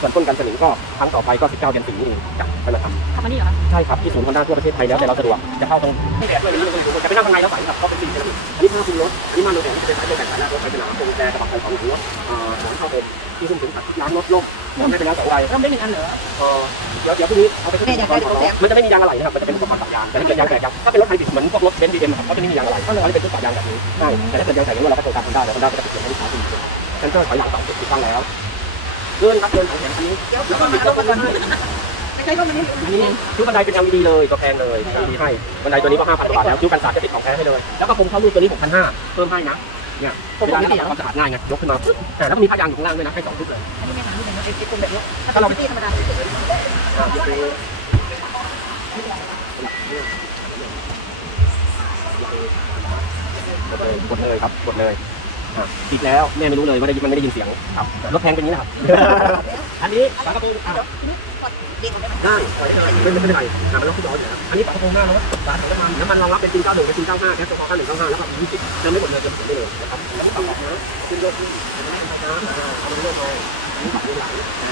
ส่วนต้นกันสนิมก็ครั้งต่อไปก็ 19เดือนสิงห์นี่เองจะไปมาททำมานี่เหรอคะำใช่ครับที่ศูนย์ฮอนด้าทั่วประเทศไทยแล้วแต่เราสะดวกจะเข้าตรงไม่แดดด้วยนี่เลยจะไปนั่งข้างในแล้วใส่ครับก็เป็นสี่เซนติอันนี้ผ้าคลุมรถอันนี้ม่านโดยแสงจะเป็นสายเดินแต่งสายหน้ารถไฟสนามพวงแจกระบะไฟของรถอ่าของเข้าผมที่หุ้มถึงขัดล้างรถล่มไม่เป็นแล้วแต่อะไรเริ่มได้หนึ่งอันเหรอเออเดี๋ยวเดี๋ยวพรุ่งนี้เอาไปขึ้นก่อนมันจะไม่มียางอะไหล่นะครับมันจะเป็นอุปกรณ์ตัดยางแต่ถ้าเกิดยางแตกยางถ้าเป็นรถไฮบริดเหมือนพวกรถเบนซ์บีเอ็มครับเขาจะไม่มียางอะไหล่เขาจะเป็นชุดตัดยางแบบนี้ใช่แต่ถ้าเกิดยางแตกเนี่ยเราก็โทรตามคนได้แล้วคนได้ก็จะติดเสียงให้ลูกค้าฟรีเซนเซอร์ถอยหลังต่ำสุดติดตั้งแล้ว เกินครับเกินของแถมอันนี้เดี๋ยวก็มาต้องมาก่อนไม่ใช่ก็มันนี่อันนี้ชุดบันไดเป็น LED เลยตัวแพงเลย LED ให้บันไดตัวนี้ก็5,000บาทแล้วชุดกันศาสตร์จะติดของแท้ให้เลยแล้วก็ผมเข้ารูปตัวนี้6,500เพิ่มให้นะเนี่ยเวลาเราทำความสะอาดง่ายไงยกขึ้นมาปุ๊บแต่แล้วก็มีผ้ายางอยู่ข้างล่างด้วยนะให้สองชุดเลยอันนี้ไม่ถามที่ไหนไอ้กลมแบบนี้ถ้าเราไปที่ธรรมดาอ่าเดี๋ยวไปกดเลยครับกดเลยอะ ปิดแล้วแม่ไม่รู้เลยว่าได้ยินมันไม่ได้ยินเสียงครับรถแพงเป็นอย่างนี้นะครับ อันนี้ฝากระโปรงอะเด็กของได้ไหมได้ปล่อยได้เลยไม่ไม่เป็นไรอะมันล็อกทุกล้ออยู่แล้วอันนี้ฝากระโปรงหน้ารถฝาถังน้ำมันน้ำมันรองรับเป็นปี91เป็นปี95แก๊สโซฮอล์9195แล้วก็20เติมไม่หมดเลยเติมได้เลยนะครับแล้วก็ปรับออกนะขึ้นยกขึ้นนะเอามันเลื่อนมาอันนี้ปรับเลื่อนหลัง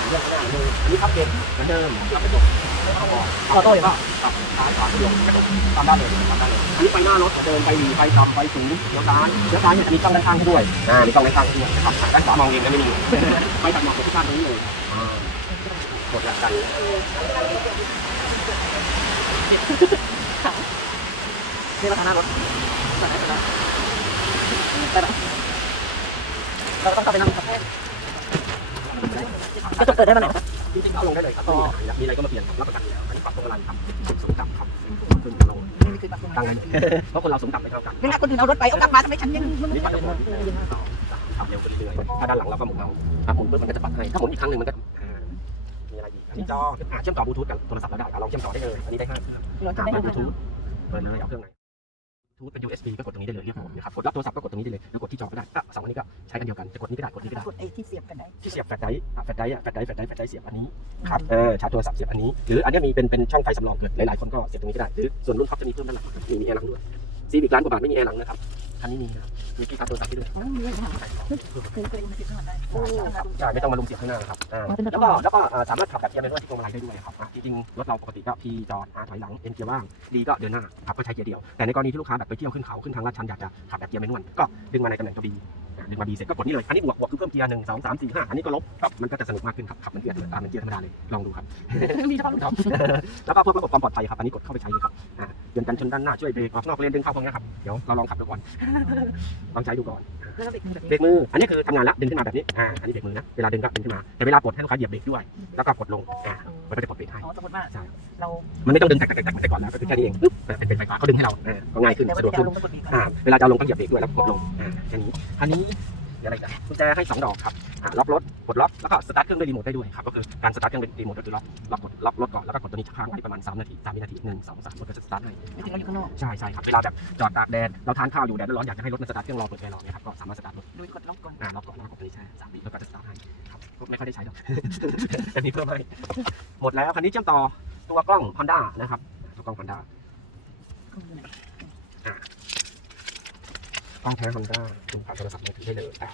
เลื่อนข้างหน้าเลยอันนี้พับเบรกเหมือนเดิมพับกระจก เอโต้ยก็ปรับซ้ายขวาขึ้นลงกระจกตามได้เลยตามได้เลยอันนี้ไฟหน้ารถเดินไปหลีไฟต่ำไฟสูงเลี้ยวซ้ายเลี้ยวซ้ายเนี่ยจะมีกล้องด้านข้างให้ด้วยอ่ามีกล้องด้านข้างให้ด้วยนะครับด้านขวามองเองนะไม่มีไฟตัดหมอกทุกท่านตรงนี้เลยอ่ากดหลักกันนี่เราทำหน้ารถไหนกันแล้วได้ปะเราต้องเข้าไปนั่งครับกระจกเปิดได้มาไหนครับ จริงๆเอาลงได้เลยครับไม่มีปัญหาอยู่แล้วมีอะไรก็มาเปลี่ยนครับรับประกันอยู่แล้วอันนี้ปรับตัวอะไรครับสูงต่ำครับขึ้นกับลงนี่คือปรับตรงตั้งไงเพราะคนเราสูงต่ำไม่เท่ากันเวลาคนอื่นเอารถไปเอากลับมาทำไมฉันยังนี่ปัดได้หมดขับเร็วขึ้นเรื่อยๆถ้าด้านหลังเราก็หมุนเอาถ้าหมุนปุ๊บมันก็จะปัดให้ถ้าหมุนอีกครั้งหนึ่งมันก็มีอะไรอีกอันนี้จออ่าเชื่อมต่อบลูทูธกับโทรศัพท์เราได้ลองเชื่อมต่อได้เลยอันนี้ได้ห้าเครื่องเราจะอ่าได้เปิดบดูลูทูธเปิดเลยเอาเครื่องไหน ทูธเป็น USB ก็กดตรงนี้ได้เลยเรียกผมนะครับกดรับโทรศัพท์ก็กดตรงนี้ได้เลยแล้วกดที่จอก็ได้อะสองอันนี้ก็ใช้กันเดียวกันจะกดนี้ก็ได้กดนี้ก็ได้กดไอ้ที่เสียบกันได้ที่เสียบแฟลชไดร์อะแฟลชไดร์อะแฟลชไดร์แฟลชไดร์แฟลชไดร์เสียบอันนี้ครับเออชาร์จโทรศัพท์เสียบอันนี้หรืออันเนี้ยมีเป็นเป็นช่องไฟสำรองเกิดหลายๆคนก็เสียบตรงนี้ก็ได้หรือส่วนรุ่นท็อปจะมีเพิ่มด้านหลังมีมีแอร์หลังด้วยซีวิกร้านกว่าบาทไม่มีแอร์หลังนะครับ คันนี้มีนะมีที่ชาร์จโทรศัพท์ให้ด้วยอ๋อมีเลยค่ะเคยเคยมาติดข้างหลังได้โอ้ใช่ไม่ต้องมาลุมเสียบข้างหน้านะครับอ่าอ๋อเป็นแบบแล้วก็แล้วก็อ่าสามารถขับแบบเกียร์เป็นด้วยที่พวงมาลัยได้ด้วยครับอะจริงๆรถเราปกติก็พีจอดอาถอยหลังเอ็นเกียร์ว่างดีก็เดินหน้าขับก็ใช้เกียร์เดียวแต่ในกรณีที่ลูกค้าแบบไปเที่ยวขึ้นเขาขึ้นทางลาดชันอยากจะขับแบบเกียร์ไม่นวลก็ดึงมาในตำแหน่งตัวบี ดึงมาบีเสร็จก็กดนี่เลย อันนี้บวกบวกคือเพิ่มเกียร์หนึ่งสองสามสี่ห้าอันนี้ก็ลบครับมันก็จะสนุกมากขึ้นครับขับเหมือนเกียร์อ่าเหมือนเกียร์ธรรมดาเลยลองดูครับมีเฉพาะครับแล้วก็เพื่อระบบความปลอดภัยครับอันนี้กดเข้าไปใช้เลยครับอ่าเตือนกันชนด้านหน้าช่วยเบรกออกนอกเลนดึงเข้าพวกนี้ครับเดี๋ยวเราลองขับดูก่อนลองใช้ดูก่อน แล้วเบรกมือแบบเบรกมือ อันนี้คือทำงานแล้วดึงขึ้นมาแบบนี้ อ่า อันนี้เบรกมือนะ เวลาดึงก็ดึงขึ้นมา แต่เวลาปลดให้ลูกค้าเหยียบเบรกด้วย แล้วก็กดลง อ่า มันก็จะปลดเบรกให้ อ๋อสมมติว่าเรามันไม่ต้องดึงแตกๆๆๆเหมือนแต่ก่อนแล้ว ก็คือแค่นี้เองปึ๊บเป็นเป็นไฟฟ้าเขาดึงให้เราอ่าก็ง่ายขึ้นแต่ว่าสะดวกจะขึ้นลงต้องกดบีบอ่า เวลาจะเอาลงก็เหยียบเบรกด้วยแล้วกดลง อ่าแค่นี้อันนี้ เดี๋ยวอะไรกันกุญแจให้สองดอกครับอ่าล็อกรถกดล็อกแล้วก็สตาร์ทเครื่องด้วยรีโมทได้ด้วยครับก็คือการสตาร์ทเครื่องด้วยรีโมทก็คือล็อกล็อกกดล็อกรถก่อนแล้วก็กดตัวนี้ค้างไว้ประมาณ3นาที3วินาที1 2 3รถก็จะสตาร์ทให้ไม่ถึงเราอยู่ข้างนอกใช่ใช่ครับเวลาแบบจอดตากแดดเราทานข้าวอยู่แดดร้อนๆอยากจะให้รถมันสตาร์ทเครื่องรอเปิดแอร์รอเนี่ยครับก็สามารถสตาร์ทรถโดยกดล็อกก่อนอ่าล็อกก่อนแล้วก็กดตัวนี้ใช่สามวิแล้วก็จะสตาร์ทให้ครับก็ไม่ค่อยได้ใช้หรอกแต่มีเพิ่มให้หมดแล้วคันนี้เชื่อมต่อตัวกล้อง Honda นะครับตัวกล้อง Honda ต้องแท้ Honda คุณผ่านโทรศัพท์มือถือได้เลยอะ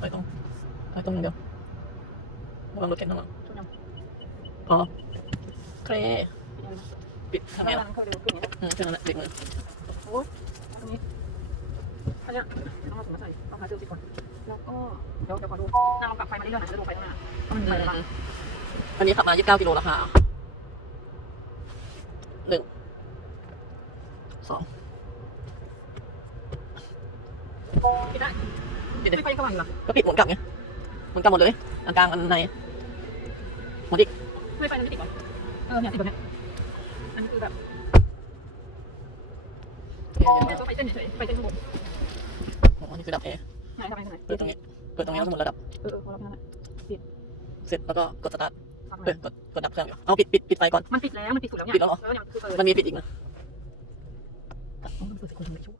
ไปตรงไปตรงเดียว ระวังรถเข็นข้างหลัง ทุกอย่าง อ๋อโอเคปิดทำไง ไม่ ล่ะ ล้างเขาเร็วขึ้นอย่างนี้ อืมแค่นั้นแหละเบรกมือ โอ้ยตรงนี้ อันเนี้ยต้องเอาถุงมาใส่ต้องหาเสื้อสิก่อนแล้วก็เดี๋ยวเดี๋ยวขอดูนางลองปรับไฟมาเรื่อยๆหน่อยจะดูไฟข้างหน้าถ้ามันมีไฟอะไรบ้างอันนี้ขับมา 29กิโลราคาหนึ่งสองปิดได้ปิดเลยไม่ไฟยังสว่างอยู่เหรอก็ปิดหมุนกลับไงหมุนกลับหมดเลยอันกลางอันในหมดอีกไม่ไฟมันไม่ติดก่อนเออเนี่ยติดแบบเนี้ยอันนี้คือแบบเย็นๆเนี่ยตัวไฟเส้นเฉยๆไฟเส้นข้างบนอ๋ออั นนี้คือดับแอร์ไหนทำไมทำไมเปิดตรงนี้เปิดตรงนี้แล้วสมมติระดับเออเออพอแล้วแค่นั้นแหละเสร็จแล้วก็กดสตาร์ทพักเลเปิยดกดกดดับเครื่องอยู่เอาปิดปิดปิดไฟก่อนมันปิดแล้วมันปิดสุดแล้วเนี่ยปิดแล้วเหรอเออเนี่ยคือเปิดมันมีปิดอีกนะอ๋อมันเปิดสิคนทำไม่ชั่ว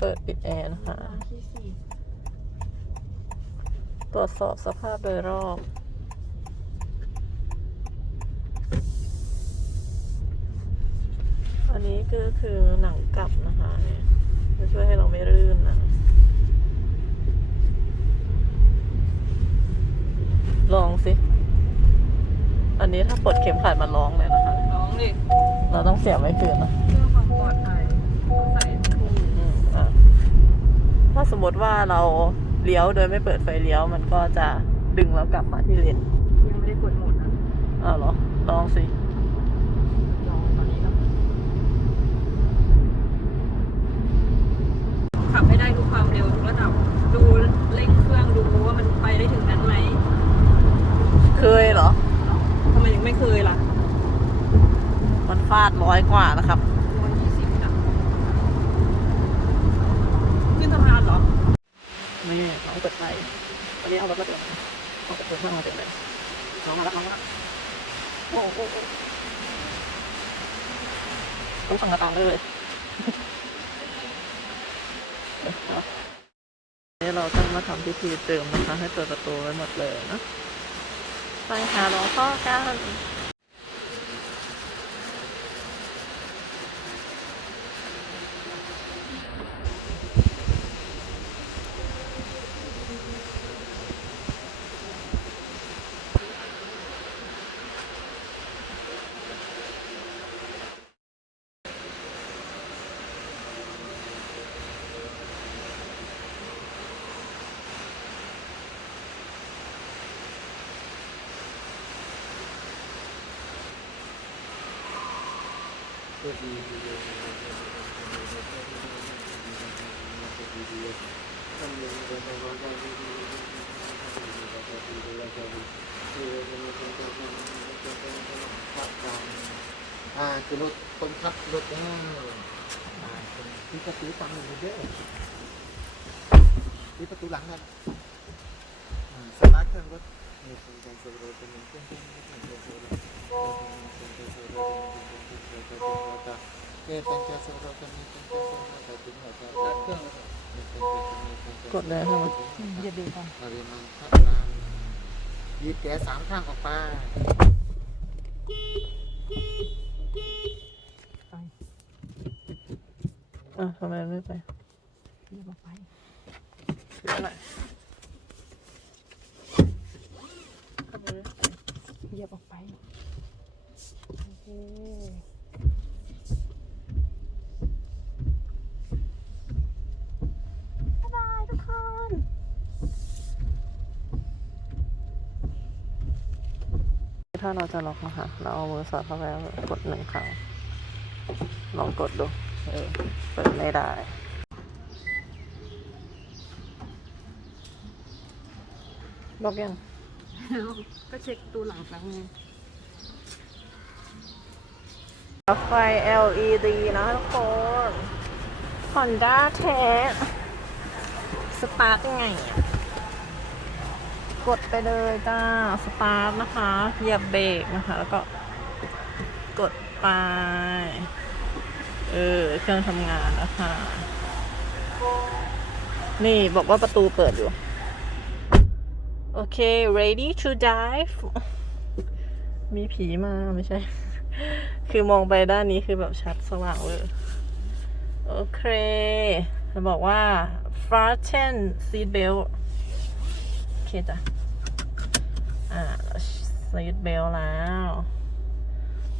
เปิดปิดแอร์นะคะที่สี่ตรวจสอบสภาพโดยรอบอันนี้ก็คือหนังกลับนะคะเนี่ยจะช่วยให้เราไม่รื่นนะ ลองสิ อันนี้ถ้าปลดเข็มขัดมันร้องเลยนะคะน้องดิเราต้องเสียบไว้คืนนะเพื่อความปลอดภัยต้องใส่ถุงอืมอะถ้าสมมติว่าเราเลี้ยวโดยไม่เปิดไฟเลี้ยว มันก็จะดึงเรากลับมาที่เลนยังไม่ได้กดโหมดนะอ้าวเหรอ ลองสิ ลองตอนนี้ครับขับให้ได้ทุกความเร็วทุกระดับ ดูเร่งเครื่องดูว่ามันไปได้ถึงนั้นไหม เคยเหรอทำไมถึงไม่เคยล่ะมันฟาดร้อยกว่านะครับ ร้อยยี่สิบนะขึ้นสะพานเหรอ ไม่น้องเปิดไฟวันนี้เอารถมาเตือนเอาเปิดเครื่องมาเตือนเลยน้องมาแล้วน้องมาแล้วโอ้โหโอ้โหต้องสั่งกระตางเลยเดี๋ยวนะนี่เราต้องมาทำพิธีเจิมนะคะ ให้เปิดประตูไว้หมดเลยนะ ไปหาหลวงพ่อกัน อ่าคือรถคนขับรถได้อ่าคนที่ประตูฝั่งหนึ่งเยอะที่ประตูหลังนั่นอ่าสตาร์ทเครื่องรถนี่เป็น การเซอร์โรเป็นเครื่องเครื่องเครื่องเครื่องเซอร์โรเกเป็นเจ้าเซอร์โรเป็นเป็นเจ้าเซอร์โรแต่ถึงหัวใจเครื่องกดเลยใช่ไหมอย่าเบรกก่อนปริมาณพัดลามยีดแกสามข้างออกไปอะทำไมไม่ไปอย่าบอกไปเสียอะไรอย่าบอกไปโอเคบ๊ายบายทุกคนถ้าเราจะล็อกนะคะเราเอามือสอดเข้าไปแล้วกดหนึ่งครั้งลองกดดูเออเปิดไม่ได้ล็อกยัง ก็เช็คตูหลังครั้งนึงไฟ LED นะทุกคน Honda t e สตาร์ทยังไงอะกดไปเลยจ้า สตาร์ทนะคะเหยียบเบรกนะคะ แล้วก็กดไป เออ เครื่องทำงานนะคะ นี่บอกว่าประตูเปิดอยู่ โอเค ready to dive มีผีมาไม่ใช่ คือมองไปด้านนี้คือแบบชัดสว่างเลยโอเคจะบอกว่า fasten seat belt โอเคจ้ะ อ่าซีดเบลแล้ว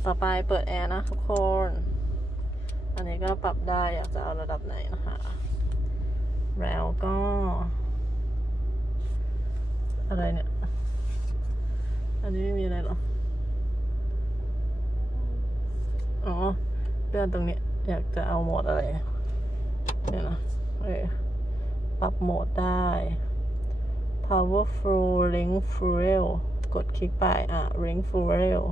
ต่อไปเปิดแอร์นะทุกคน อันนี้ก็ปรับได้อยากจะเอาระดับไหนนะคะ แล้วก็ อะไรเนี่ย อันนี้ไม่มีอะไรหรอ อ๋อเลื่อนตรงนี้ อยากจะเอาโหมดอะไร เนี่ยนะเออปรับโหมดได้ power flow length fuel กดคลิกไปอะ length fuel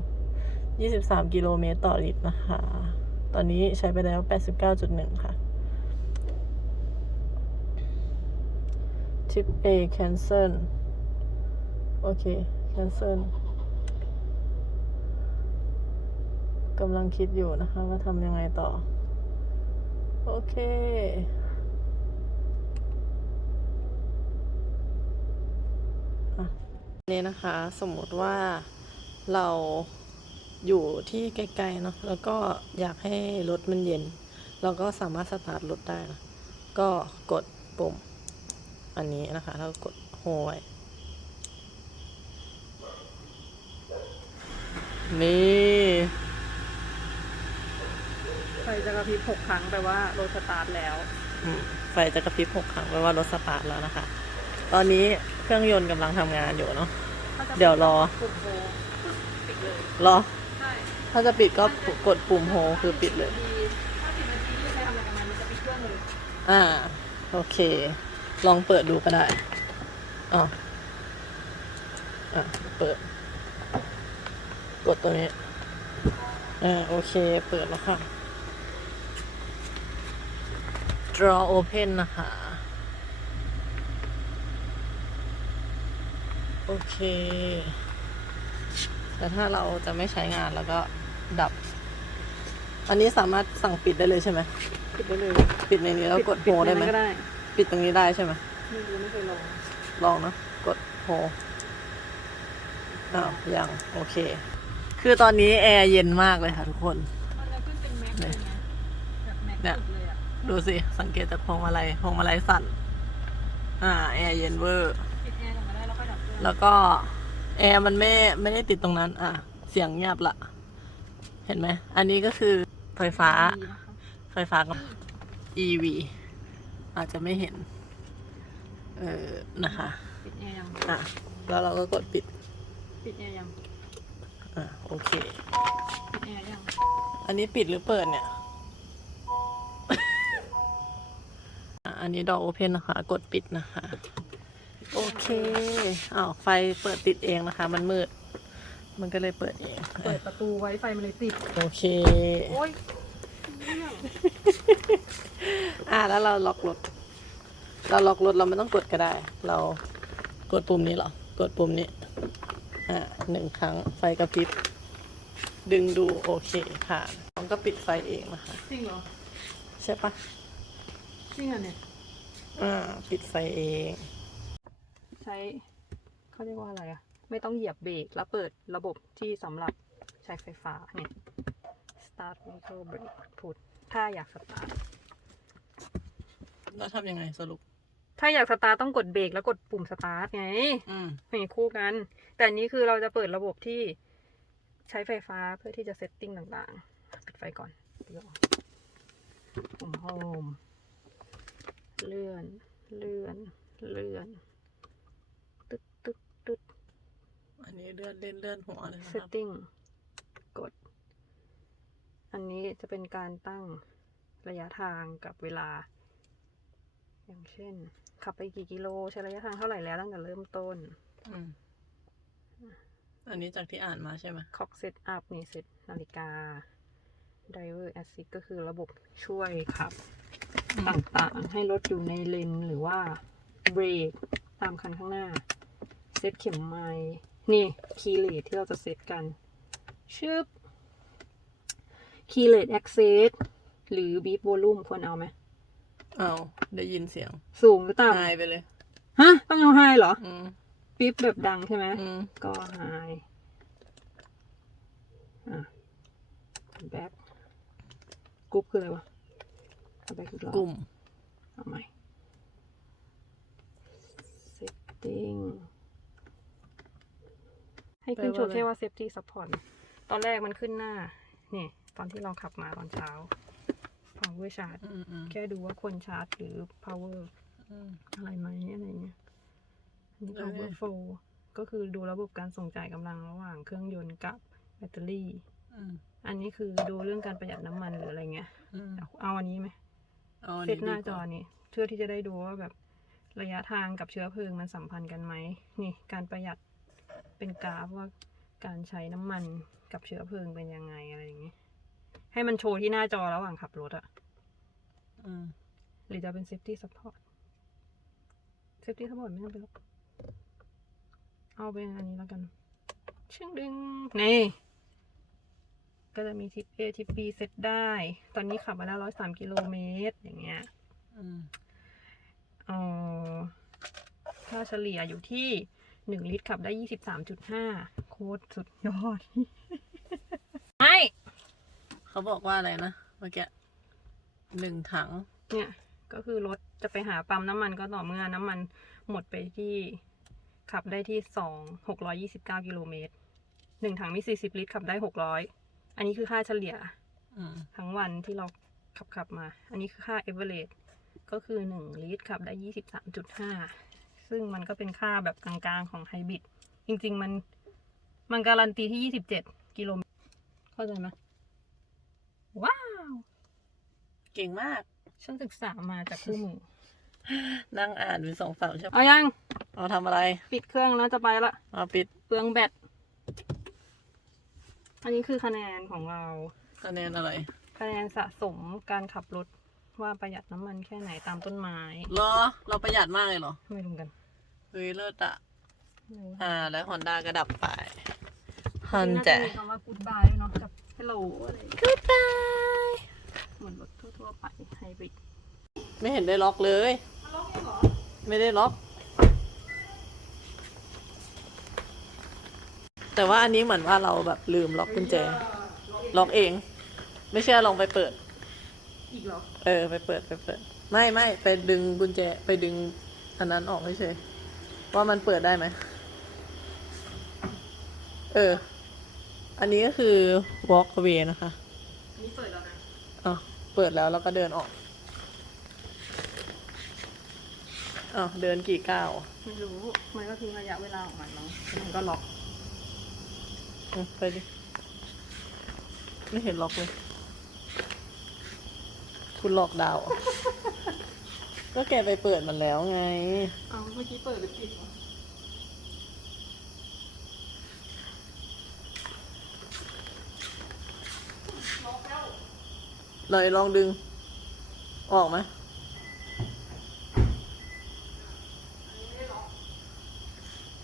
23 กิโลเมตรต่อลิตรนะคะ ตอนนี้ใช้ไปแล้ว 89.1 ค่ะ tip A cancel โอเค cancel กำลังคิดอยู่นะคะ ว่าทำยังไงต่อ โอเคอนี่นะคะ สมมติว่าเราอยู่ที่ไกลๆเนาะแล้วก็อยากให้รถมันเย็น เราก็สามารถสตาร์ทรถได้นะก็กดปุ่ม อันนี้นะคะ แล้วก็กดโฮไว้ นี่ไฟจะกระพริบหกครั้งแปลว่ารถสตาร์ทแล้วอืมไฟจะกระพริบหกครั้งแปลว่ารถสตาร์ทแล้วนะคะ ตอนนี้เครื่องยนต์กำลังทำงานอยู่เนาะเดี๋ยวรอ ปุ่มโฮปิดเลยรอ ใช่ถ้าจะปิดก็กดปุ่มโฮคือปิดเลยดีถ้าสิบนาทีที่ใช้ทำอะไรกันมามันจะปิดเครื่องเลยอ่า โอเค ลองเปิดดูก็ได้อ๋ออะเปิด กดตัวนี้อ่าโอเค เปิดแล้วค่ะ draw open นะคะ โอเค แต่ถ้าเราจะไม่ใช้งานแล้วก็ดับ อันนี้สามารถสั่งปิดได้เลยใช่ไหม ปิดได้เลยปิดในนี้แล้วกดโฮได้ไหมก็ได้ปิดตรงนี้ได้ใช่ไหม ไม่รู้ไม่เคยลองลองนะกดโฮอ้าวยัง โอเค คือตอนนี้แอร์เย็นมากเลยค่ะทุกคน มันจะขึ้นเป็นแม็กเลยไงแบบแม็กเนี่ยสุดเลยอะดูสิ สังเกตจากพวงมาลัยพวงมาลัยสั่น อ่า แอร์เย็นเวอร์ ปิดแอร์ก่อนก็ได้แล้วค่อยดับเครื่องแล้วก็แอร์มันไม่ไม่ได้ติดตรงนั้น อะ เสียงเงียบละ เห็นไหม อันนี้ก็คือไฟฟ้า ดีนะคะไฟฟ้ากับ EV อาจจะไม่เห็น เออนะคะ ปิดแอร์ยัง อะ แล้วเราก็กดปิด ปิดแอร์ยัง อะโอเค ปิดแอร์ยังอันนี้ปิดหรือเปิดเนี่ย อะอันนี้ดอกโอเพนนะคะ กดปิดนะคะ โอเคอ้าวไฟเปิดติดเองนะคะ มันมืด มันก็เลยเปิดเองเปิดประตูไว้ไฟมันเลยติด โอเค โอ้ยเรื่องอะแล้วเราล็อกรถ เราล็อกรถเราไม่ต้องกดก็ได้ เรากดปุ่มนี้เหรอ กดปุ่มนี้ อะหนึ่งครั้งไฟกระพริบ ดึงดูโอเคค่ะน้องก็ปิดไฟเองนะคะ จริงเหรอ ใช่ปะจริงเหรอเนี่ย อ่า ปิดไฟเอง ใช้เขาเรียกว่าอะไรอะไม่ต้องเหยียบเบรกแล้วเปิดระบบที่สำหรับใช้ไฟฟ้าเนี่ย start auto brake put ถ้าอยากสตาร์ท แล้วทำยังไงสรุป ถ้าอยากสตาร์ทต้องกดเบรกแล้วกดปุ่มสตาร์ทไงอืมไม่คู่กัน แต่อันนี้คือเราจะเปิดระบบที่ใช้ไฟฟ้าเพื่อที่จะเซตติ้งต่างๆ ปิดไฟก่อนเดี๋ยวปุ่มโฮมเลื่อน เลื่อน เลื่อน ตึ๊ดตึ๊ดตึ๊ดอันนี้เลื่อนเล่นเลื่อนหัวเลยนะคเซตรับติ้งกด อันนี้จะเป็นการตั้งระยะทางกับเวลา อย่างเช่น ขับไปกี่กิโลใช้ระยะทางเท่าไหร่แล้วตั้งแต่เริ่มต้นอืมอันนี้จากที่อ่านมาใช่ไหมคอกเซตอัพนี่เซตนาฬิกา Driver Assist ก็คือระบบช่วยขับ ต่างๆ ให้รถอยู่ในเลนหรือว่าเบรกตามคันข้างหน้า เซตเข็มไม้นี่คีย์เลทที่เราจะเซตกันชึบคีย์เลทแอคเซสหรือบี w วอลุ่มควรเอาไหม เอา ได้ยินเสียงสูงหรือต่หายไปเลยำฮะ ต้องเอาไฮเหรอ อืมปี๊บแบบดังใช่ไหม อืมก็ไฮอะแบ็คกรุ๊ปคืออะไรวะเอาแบ็คอีกรอบกลุ่ม เอาใหม่ setting ให้ขึ้นโชว์แค่ว่า safety support ตอนแรกมันขึ้นหน้าเนี่ยตอนที่เราขับมาตอนเช้า power charge อืมอืมแค่ดูว่าควรชาร์จหรือ power อืมอะไรไหมอะไรเงี้ยอันนี้เออ power flow ก็คือดูระบบการส่งจ่ายกำลังระหว่างเครื่องยนต์กับแบตเตอรี่อืมอันนี้คือดูเรื่องการประหยัดน้ำมันหรืออะไรเงี้ยอืมเอาอันนี้ไหมเอาอันเซนี้ตหน้าดีกจอว่นี่เพื่อที่จะได้ดูว่าแบบระยะทางกับเชื้อเพลิงมันสัมพันธ์กันไหมนี่การประหยัดเป็นกราฟว่าการใช้น้ำมันกับเชื้อเพลิงเป็นยังไงอะไรอย่างเงี้ย ให้มันโชว์ที่หน้าจอระหว่างขับรถอะอืมหรือจะเป็น safety support safety support ไม่ต้องเป็นหรอกเอาเป็นอันนี้แล้วกันชึ่งดึงนี่ก็จะมีทิป A ทิป B เซตได้ ตอนนี้ขับมาแล้วร้อยสามกิโลเมตร อย่างเงี้ยอืมเออค่าเฉลี่ยอยู่ที่หนึ่งลิตรขับได้ยี่สิบสามจุดห้าโคตรสุดยอดไม่ เขาบอกว่าอะไรนะเมื่อกี้หนึ่งถัง เนี่ย ก็คือรถจะไปหาปั๊มน้ำมันก็ต่อเมื่อน้ำมันหมดไปที่ขับได้ที่สองหกร้อยี่สิบเก้ากิโลเมตรหนึ่งถังมีสี่สิบลิตรขับได้หกร้อยอันนี้คือค่าเฉลี่ยอืมทั้งวันที่เราขับขับมา อันนี้คือค่า average ก็คือหนึ่งลิตรขับได้ยี่สิบสามจุดห้าซึ่งมันก็เป็นค่าแบบกลางๆของไฮบริดจริง ๆ มันมันการันตีที่ยี่สิบเจ็ดกิโลเมตรเข้าใจไหม ว้าว เก่งมาก ฉันศึกษามาจากคู่มือ นั่งอ่านเป็นสองฝั่งใช่ปะเอายังเอาทำอะไรปิดเครื่องแล้วจะไปละ เอาปิดเปลืองแบต อันนี้คือคะแนนของเรา คะแนนอะไรคะแนนสะสมการขับรถว่าประหยัดน้ำมันแค่ไหนตามต้นไม้ เหรอ เราประหยัดมากเลยเหรอ ไม่รู้กัน เฮ้ยเลิศอะไม่รู้อ่า แล้วฮอนด้าก็ดับไป ฮอนน่าจะมีคำว่า goodbye ด้วยเนาะกับ hello อะไรอย่างเงี้ย goodbye เหมือนรถทั่วๆไปไฮบริดไม่เห็นได้ล็อกเลยไม่ได้ล็อก แต่ว่าอันนี้เหมือนว่าเราแบบลืมล็อกกุญแจ ล็อกเอง ไม่เชื่อลองไปเปิด อีกเหรอ เออ ไปเปิดไปเปิด ไม่ไม่ไปดึงกุญแจไปดึงอันนั้นออกไม่ใช่ว่ามันเปิดได้ไหม เออ อันนี้ก็คือ walk away นะคะอันนี้เปิดแล้วนะอ๋อเปิดแล้วแล้วก็เดินออกอ๋อเดินกี่ก้าวไม่รู้ มันก็ทิ้งระยะเวลาของมันเนาะแล้วมันก็ล็อกอืมไปดิ ไม่เห็นล็อกเลย คุณหลอกดาวเหรอก็แกไปเปิดมันแล้วไง เอาเมื่อกี้เปิดหรือปิดว เลยลองดึง ออกไหม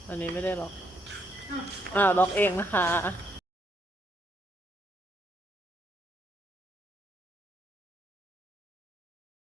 อันนี้ไม่ได้ล็อก อ้าวล็อกเองนะคะ